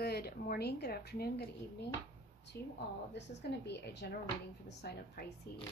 Good morning, good afternoon, good evening to you all. This is going to be a general reading for the sign of Pisces.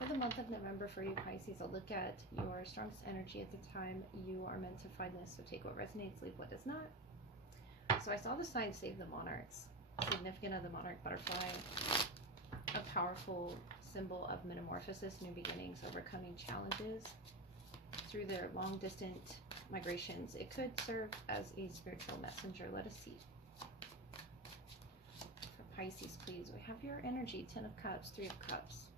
For the month of November for you Pisces, I'll look at your strongest energy at the time you are meant to find this. So take what resonates, leave what does not. So I saw the sign Save the Monarchs, significant of the monarch butterfly, a powerful symbol of metamorphosis, new beginnings, overcoming challenges through their long distant migrations. It could serve as a spiritual messenger. Let us see. For Pisces, please, we have your energy, 10 of Cups, 3 of Cups,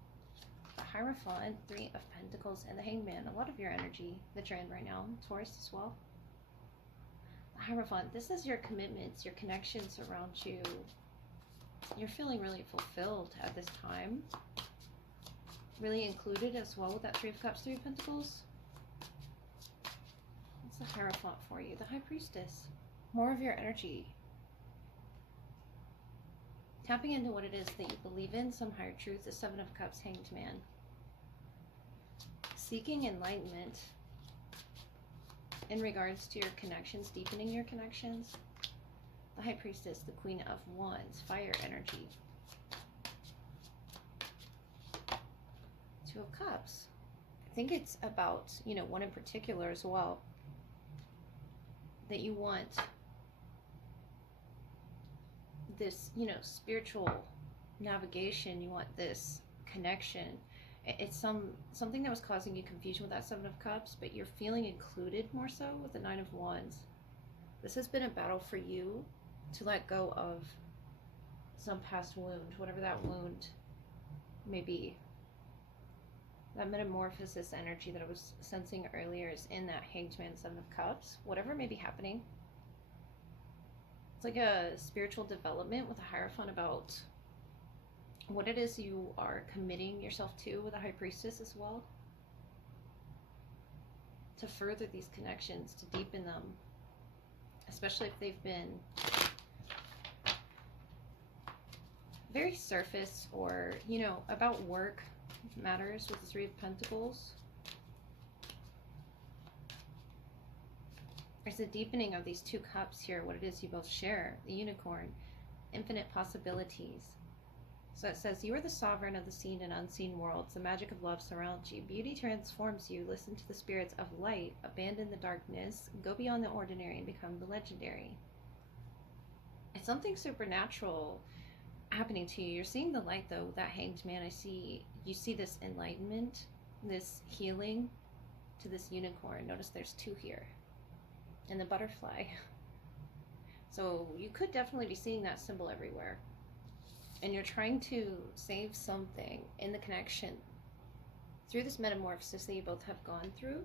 the Hierophant, 3 of Pentacles, and the Hangman. A lot of your energy that you're in right now, Taurus as well. The Hierophant, this is your commitments, your connections around you. You're feeling really fulfilled at this time. Really included as well with that 3 of Cups, 3 of Pentacles. The Hierophant for you, the High Priestess, more of your energy, tapping into what it is that you believe in, some higher truth, the 7 of Cups, Hanged Man, seeking enlightenment in regards to your connections, deepening your connections, the High Priestess, the Queen of Wands, fire energy, 2 of Cups. I think it's about, one in particular as well, that you want this, spiritual navigation. You want this connection. It's something that was causing you confusion with that 7 of Cups, but you're feeling included more so with the 9 of Wands. This has been a battle for you to let go of some past wound, whatever that wound may be. That metamorphosis energy that I was sensing earlier is in that Hanged Man, 7 of Cups. Whatever may be happening. It's like a spiritual development with a Hierophant about what it is you are committing yourself to with a High Priestess as well. To further these connections, to deepen them. Especially if they've been very surface or, about work matters with the 3 of Pentacles. There's a deepening of these 2 cups here, what it is you both share, the Unicorn, infinite possibilities. So it says, you are the sovereign of the seen and unseen worlds. The magic of love surrounds you. Beauty transforms you. Listen to the spirits of light. Abandon the darkness. Go beyond the ordinary and become the legendary. It's something supernatural happening to you. You're seeing the light though with that Hanged Man. You see this enlightenment, this healing to this Unicorn. Notice there's 2 here. And the butterfly. So you could definitely be seeing that symbol everywhere. And you're trying to save something in the connection through this metamorphosis that you both have gone through.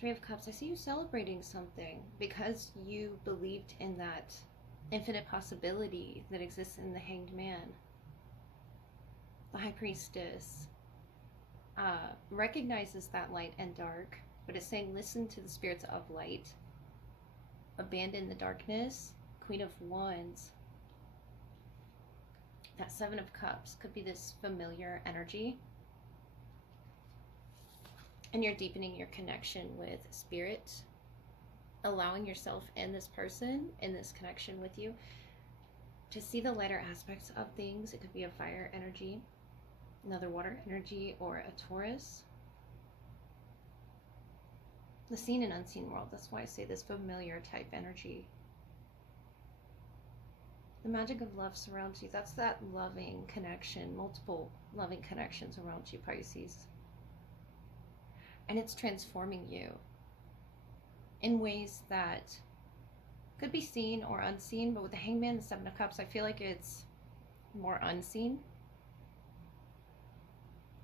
3 of Cups, I see you celebrating something because you believed in that infinite possibility that exists in the Hanged Man. The High Priestess recognizes that light and dark, but it's saying listen to the spirits of light. Abandon the darkness. Queen of Wands. That 7 of Cups could be this familiar energy. And you're deepening your connection with spirit. Allowing yourself and this person in this connection with you to see the lighter aspects of things. It could be a fire energy, another water energy, or a Taurus. The seen and unseen world. That's why I say this familiar type energy. The magic of love surrounds you. That's that loving connection, multiple loving connections around you, Pisces. And it's transforming you in ways that could be seen or unseen, but with the Hangman, the 7 of Cups, I feel like it's more unseen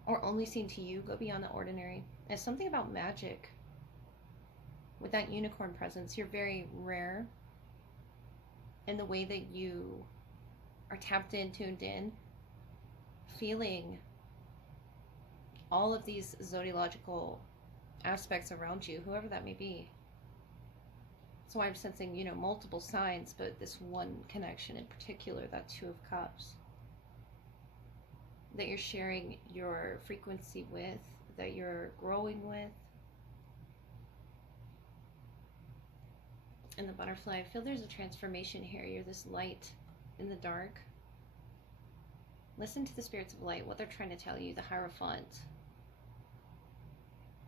or only seen to you. Go beyond the ordinary. It's something about magic. With that Unicorn presence, you're very rare in the way that you are tapped in, tuned in, feeling all of these zodiological aspects around you, whoever that may be. So I'm sensing, multiple signs, but this one connection in particular, that 2 of Cups, that you're sharing your frequency with, that you're growing with. And the butterfly, I feel there's a transformation here. You're this light in the dark. Listen to the spirits of light, what they're trying to tell you. The Hierophant.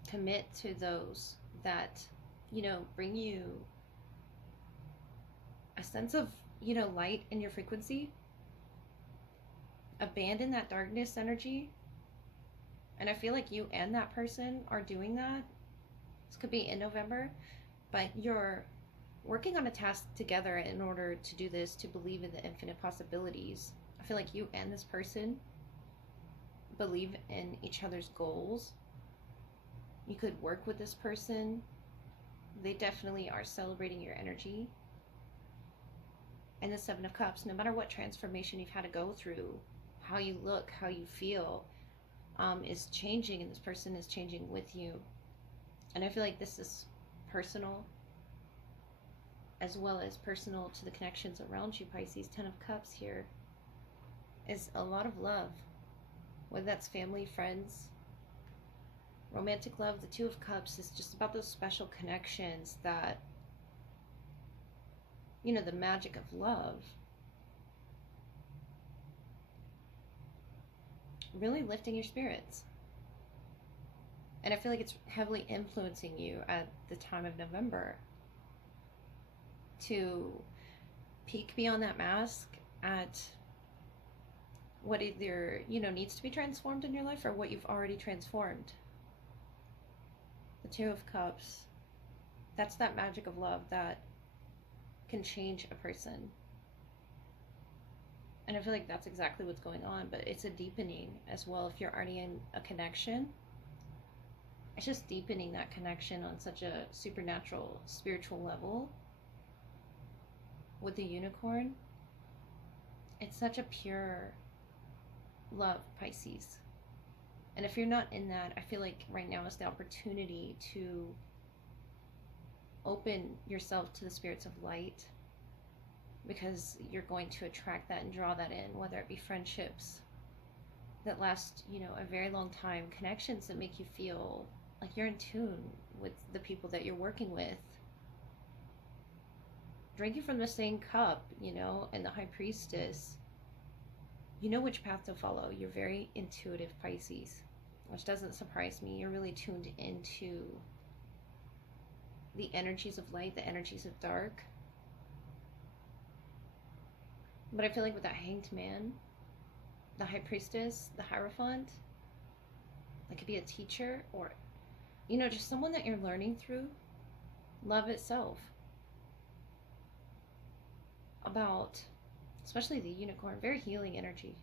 Commit to those that, bring you a sense of, light in your frequency. Abandon that darkness energy. And I feel like you and that person are doing that. This could be in November, but you're working on a task together in order to do this, to believe in the infinite possibilities. I feel like you and this person believe in each other's goals. You could work with this person. They definitely are celebrating your energy. And the Seven of Cups, no matter what transformation you've had to go through, how you look, how you feel, is changing, and this person is changing with you. And I feel like this is personal, as well as personal to the connections around you, Pisces. 10 of Cups here is a lot of love, whether that's family, friends, romantic love. The 2 of Cups is just about those special connections that, the magic of love. Really lifting your spirits. And I feel like it's heavily influencing you at the time of November to peek beyond that mask at what either, needs to be transformed in your life, or what you've already transformed. The 2 of Cups, that's that magic of love that can change a person. And I feel like that's exactly what's going on, but it's a deepening as well. If you're already in a connection, it's just deepening that connection on such a supernatural, spiritual level. With the Unicorn, it's such a pure love, Pisces. And if you're not in that, I feel like right now is the opportunity to open yourself to the spirits of light, because you're going to attract that and draw that in, whether it be friendships that last, a very long time, connections that make you feel like you're in tune with the people that you're working with, drinking from the same cup, and the High Priestess. You know which path to follow. You're very intuitive, Pisces, which doesn't surprise me. You're really tuned into the energies of light, the energies of dark. But I feel like with that Hanged Man, the High Priestess, the Hierophant, that could be a teacher, or, just someone that you're learning through love itself. About, especially the Unicorn, very healing energy.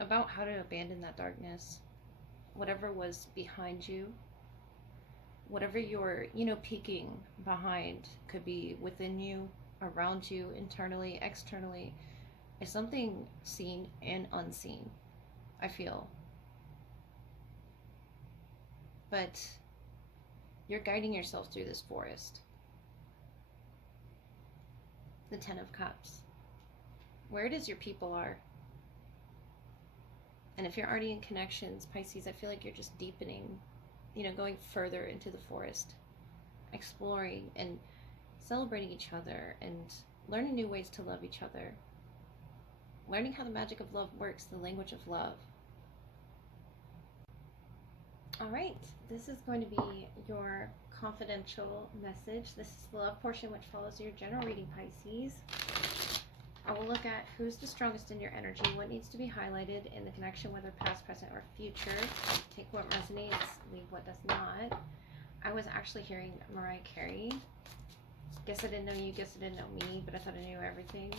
About how to abandon that darkness, whatever was behind you, whatever you're, peeking behind, could be within you, around you, internally, externally, is something seen and unseen, I feel. But you're guiding yourself through this forest. The 10 of Cups, where it is your people are. And if you're already in connections, Pisces, I feel like you're just deepening, going further into the forest, exploring and celebrating each other, and learning new ways to love each other, learning how the magic of love works, the language of love. All right, this is going to be your confidential message. This is the love portion, which follows your general reading, Pisces. I will look at who's the strongest in your energy, what needs to be highlighted in the connection, whether past, present, or future. Take what resonates, leave what does not. I was actually hearing Mariah Carey. Guess I didn't know you, guess I didn't know me, but I thought I knew everything.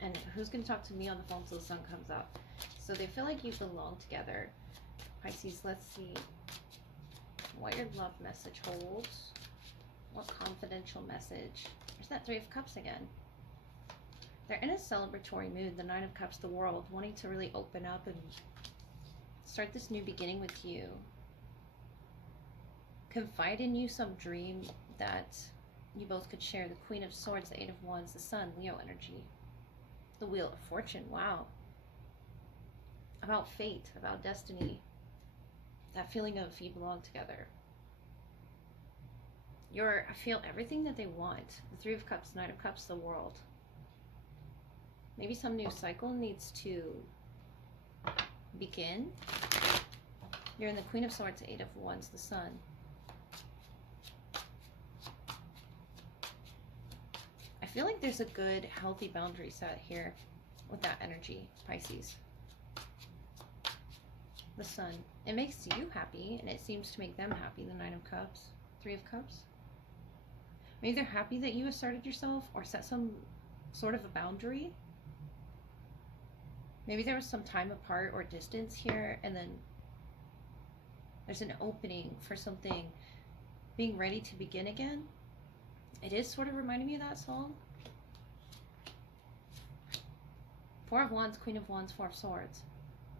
And who's going to talk to me on the phone till the sun comes up? So they feel like you belong together. Pisces, let's see what your love message holds. What confidential message? There's that 3 of Cups again. They're in a celebratory mood. The 9 of Cups, the world, wanting to really open up and start this new beginning with you. Confide in you some dream that you both could share. The Queen of Swords, the 8 of Wands, the Sun, Leo energy. The Wheel of Fortune, wow. About fate, about destiny. That feeling of you belong together. I feel everything that they want. The Three of Cups, Knight of Cups, the world. Maybe some new cycle needs to begin. You're in the Queen of Swords, Eight of Wands, the Sun. I feel like there's a good, healthy boundary set here with that energy, Pisces. The Sun. It makes you happy, and it seems to make them happy, the Nine of Cups, Three of Cups. Maybe they're happy that you asserted yourself or set some sort of a boundary. Maybe there was some time apart or distance here, and then there's an opening for something being ready to begin again. It is sort of reminding me of that song. Four of Wands, Queen of Wands, Four of Swords.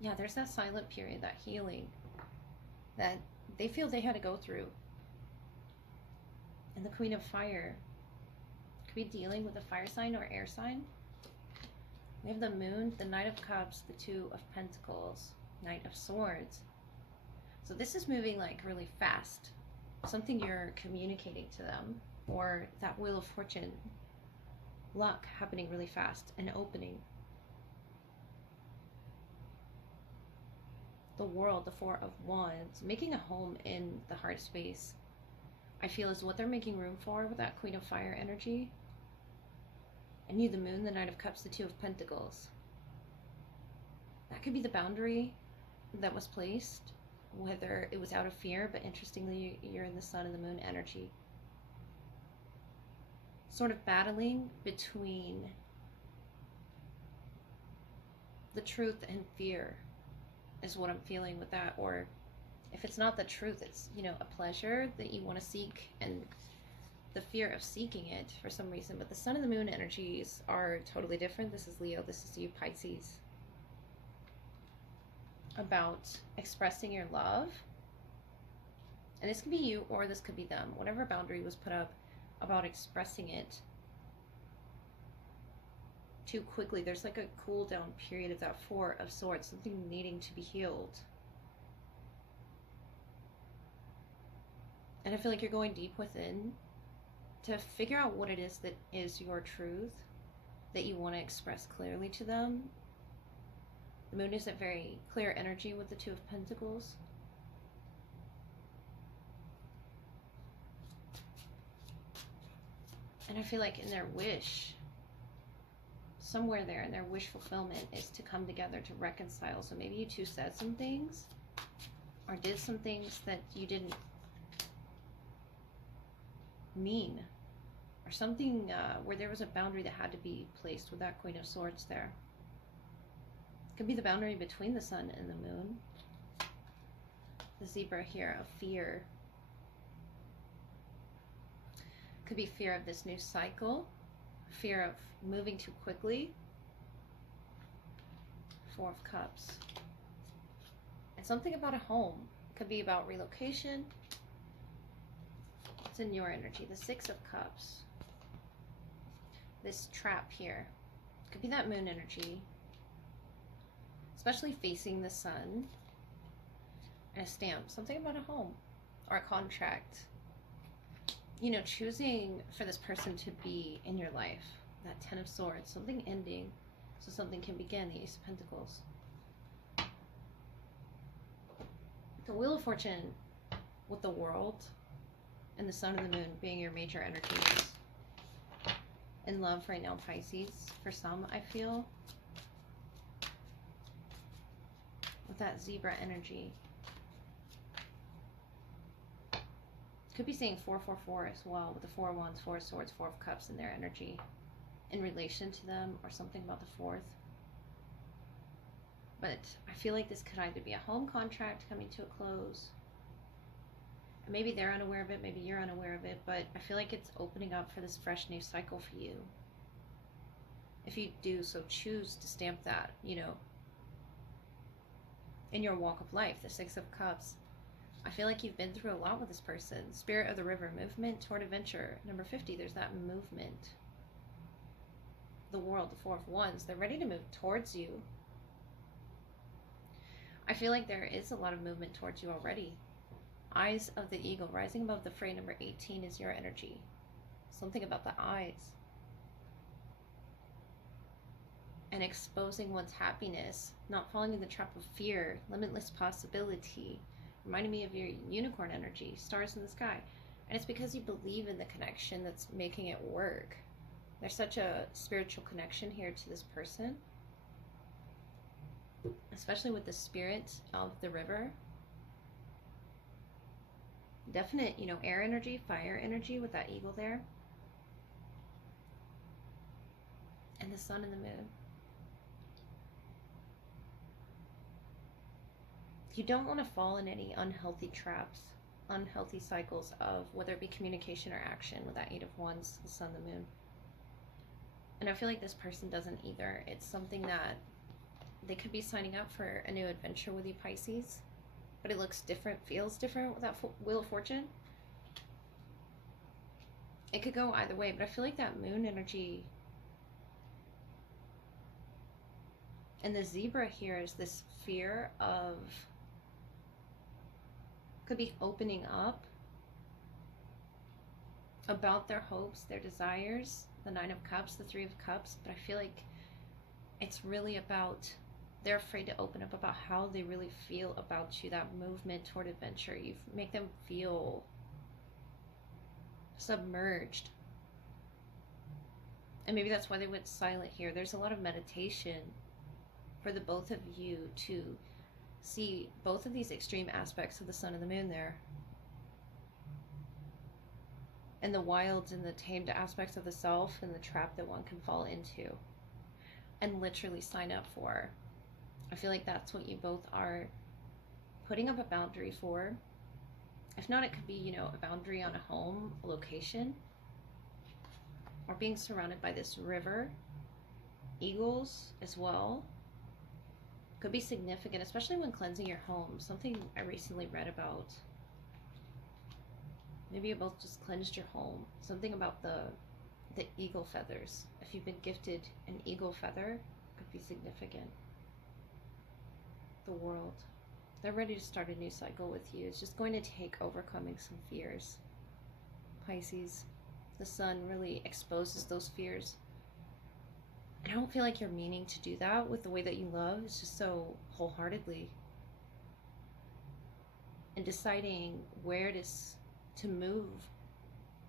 Yeah, there's that silent period, that healing that they feel they had to go through. And the Queen of Fire could be dealing with a fire sign or air sign. We have the Moon, the Knight of Cups, the Two of Pentacles, Knight of Swords. So this is moving like really fast. Something you're communicating to them, or that Wheel of Fortune, luck happening really fast, an opening. The World, the Four of Wands, making a home in the heart space, I feel is what they're making room for with that Queen of Fire energy. And you, the Moon, the Knight of Cups, the Two of Pentacles. That could be the boundary that was placed, whether it was out of fear, but interestingly, you're in the Sun and the Moon energy. Sort of battling between the truth and fear is what I'm feeling with that. Or if it's not the truth, it's, you know, a pleasure that you want to seek and the fear of seeking it for some reason. But the Sun and the Moon energies are totally different. This is Leo, this is you, Pisces. About expressing your love. And this could be you or this could be them. Whatever boundary was put up about expressing it too quickly. There's like a cool down period of that Four of Swords, something needing to be healed. And I feel like you're going deep within to figure out what it is that is your truth that you want to express clearly to them. The Moon is a very clear energy with the Two of Pentacles. And I feel like in their wish, somewhere there in their wish fulfillment is to come together to reconcile. So maybe you two said some things or did some things that you didn't mean, or something where there was a boundary that had to be placed with that Queen of Swords there. Could be the boundary between the Sun and the Moon. The zebra here of fear. Could be fear of this new cycle, fear of moving too quickly. Four of Cups. And something about a home. Could be about relocation. It's in your energy. The Six of Cups. This trap here. Could be that Moon energy. Especially facing the Sun. And a stamp. Something about a home. Or a contract. You know, choosing for this person to be in your life. That Ten of Swords. Something ending so something can begin. The Ace of Pentacles. The Wheel of Fortune with the World and the Sun and the Moon being your major energies. In love right now, Pisces. For some, I feel. With that zebra energy. Could be saying 444 as well, with the Four of Wands, Four of Swords, Four of Cups in their energy in relation to them, or something about the fourth. But I feel like this could either be a home contract coming to a close, and maybe they're unaware of it, maybe you're unaware of it, but I feel like it's opening up for this fresh new cycle for you. If you do so choose to stamp that, you know, in your walk of life. The Six of Cups. I feel like you've been through a lot with this person. Spirit of the River, movement toward adventure. Number 50, there's that movement. The World, the Four of Wands, they're ready to move towards you. I feel like there is a lot of movement towards you already. Eyes of the eagle rising above the fray, number 18, is your energy. Something about the eyes. And exposing one's happiness, not falling in the trap of fear, limitless possibility. Reminding me of your unicorn energy, stars in the sky. And it's because you believe in the connection that's making it work. There's such a spiritual connection here to this person, especially with the spirit of the river. Definite, air energy, fire energy with that eagle there. And the sun and the moon. You don't want to fall in any unhealthy traps, unhealthy cycles of whether it be communication or action with that 8 of Wands, the sun, the moon. And I feel like this person doesn't either. It's something that they could be signing up for a new adventure with you, Pisces, but it looks different, feels different with that Wheel of Fortune. It could go either way, but I feel like that moon energy and the zebra here is this fear of, could be opening up about their hopes, their desires, the 9 of Cups, the 3 of Cups, but I feel like it's really about, they're afraid to open up about how they really feel about you, that movement toward adventure. You make them feel submerged. And maybe that's why they went silent here. There's a lot of meditation for the both of you to see both of these extreme aspects of the sun and the moon there. And the wild and the tamed aspects of the self and the trap that one can fall into. And literally sign up for. I feel like that's what you both are putting up a boundary for. If not, it could be, a boundary on a home, a location. Or being surrounded by this river. Eagles as well. Could be significant, especially when cleansing your home. Something I recently read about. Maybe you both just cleansed your home. Something about the eagle feathers. If you've been gifted an eagle feather, could be significant. The world. They're ready to start a new cycle with you. It's just going to take overcoming some fears. Pisces, the sun really exposes those fears. And I don't feel like you're meaning to do that with the way that you love. It's just so wholeheartedly. And deciding where it is to move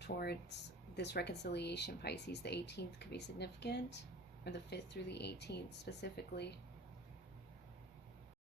towards this reconciliation, Pisces. The 18th could be significant, or the 5th through the 18th specifically.